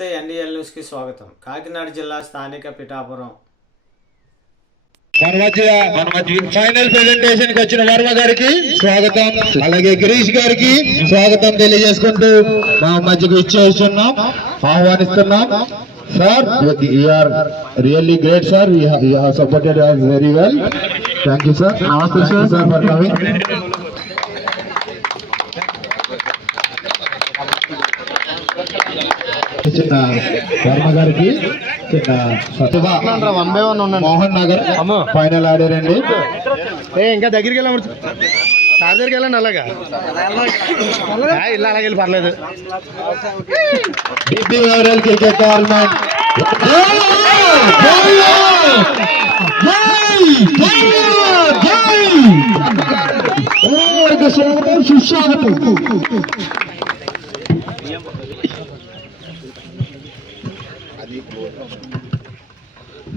న్యూస్కి స్వాగతం. కాకినాడ జిల్లా స్థానిక పిఠాపురం. ఫైనల్ ప్రెజెంటేషన్కి వచ్చిన వర్మ గారికి స్వాగతం. అలాగే గిరీష్ గారికి స్వాగతం తెలియజేసుకుంటూ మా మధ్యకు ఇచ్చేస్తున్నాం ఆహ్వానిస్తున్నాం. Sir are really great sir you supported very well thank you sir నమస్తే సార్ సార్ ఫర్ కమింగ్ చిన్న వర్మ గారికి చిన్న సత్యభా వన్ బై వన్ ఉండండి మోహన్ నగర్ ఫైనల్ ఆడారండి ఏ ఇంకా దగ్గరికి వెళ్ళాము సార్ దగ్గరికి వెళ్ళండి అలాగా ఆ, ఇల్లు అలాగే వెళ్ళి పర్లేదు క్రికెట్ టోర్నమెంట్ స్వాగతం సుస్వాగతం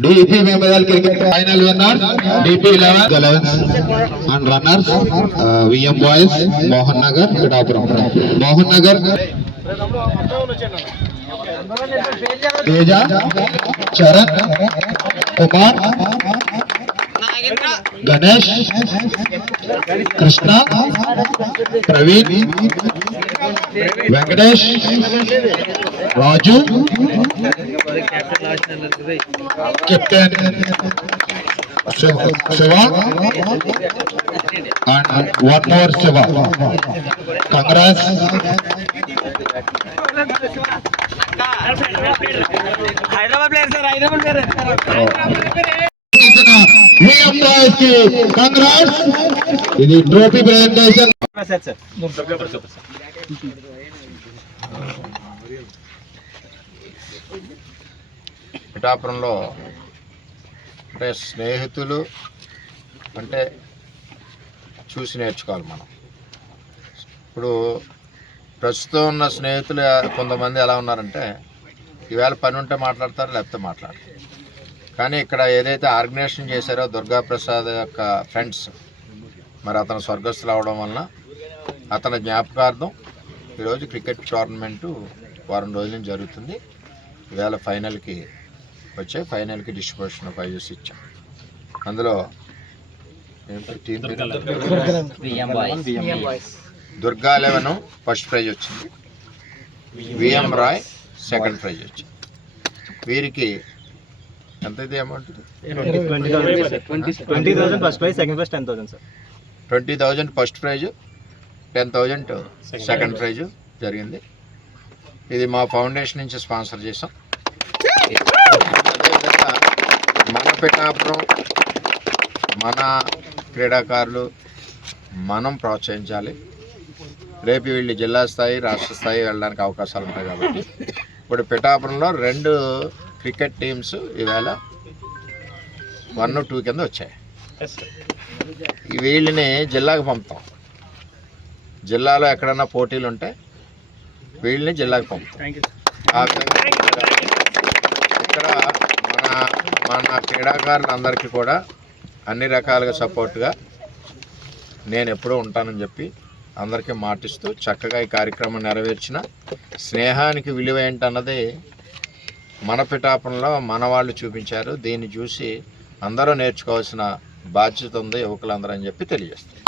DP memorial cricket final winner DP 11 गलेंस and runners VM boys Mohan Nagar Katapuram Mohan Nagar Teja Charan Kumar Ganesh Krishna Praveen Venkatesh Raju Captain Shiva Shiva and one more Shiva. Congrats. Hyderabad player sir Hyderabad player VM boys కి congrats. ఇది trophy presentation sir sir పిఠాపురంలో అంటే స్నేహితులు అంటే చూసి నేర్చుకోవాలి మనం. ఇప్పుడు ప్రస్తుతం ఉన్న స్నేహితులు కొంతమంది ఎలా ఉన్నారంటే ఈవేళ పని ఉంటే మాట్లాడతారు లేకపోతే మాట్లాడతారు కానీ ఇక్కడ ఏదైతే ఆర్గనైజేషన్ చేశారో దుర్గాప్రసాద్ యొక్క ఫ్రెండ్స్ మరి అతను స్వర్గస్థులు అవడం వలన అతని జ్ఞాపకార్థం ఈరోజు క్రికెట్ టోర్నమెంటు వారం రోజుల నుంచి జరుగుతుంది. ఈవేళ ఫైనల్కి వచ్చే ఫైనల్కి డిస్ట్రిబ్యూషన్ ప్రైజెస్ ఇచ్చాం. అందులో? దుర్గా లెవెన్ ఫస్ట్ ప్రైజ్ వచ్చింది. విఎం రాయ్ సెకండ్ ప్రైజ్ వచ్చింది. వీరికి ఎంత ఇది amount twenty thousand first prize second prize ten thousand. Sir twenty thousand first prize. Ten thousand second prize జరిగింది. ఇది మా ఫౌండేషన్ నుంచి స్పాన్సర్ చేసాం. అదేవిధంగా మన పిఠాపురం మన క్రీడాకారులు మనం ప్రోత్సహించాలి. రేపు వీళ్ళు జిల్లా స్థాయి రాష్ట్ర స్థాయి వెళ్ళడానికి అవకాశాలు ఉంటాయి కాబట్టి. ఇప్పుడు పిఠాపురంలో రెండు క్రికెట్ టీమ్స్ ఈవేళ వన్ టూ కింద వచ్చాయి. వీళ్ళని జిల్లాకు పంపుతాం. జిల్లాలో ఎక్కడన్నా పోటీలు ఉంటే వీళ్ళని జిల్లాకు పంపుతాం. ఇక్కడ మన మన క్రీడాకారులందరికీ కూడా అన్ని రకాలుగా సపోర్ట్గా నేను ఎప్పుడూ ఉంటానని చెప్పి అందరికీ మాటిస్తూ చక్కగా ఈ కార్యక్రమం నెరవేర్చిన స్నేహానికి విలువ ఏంటన్నది మన పిఠాపురంలో మన వాళ్ళు చూపించారు. దీన్ని చూసి అందరూ నేర్చుకోవాల్సిన బాధ్యత ఉంది యువకులందరూ అని చెప్పి తెలియజేస్తారు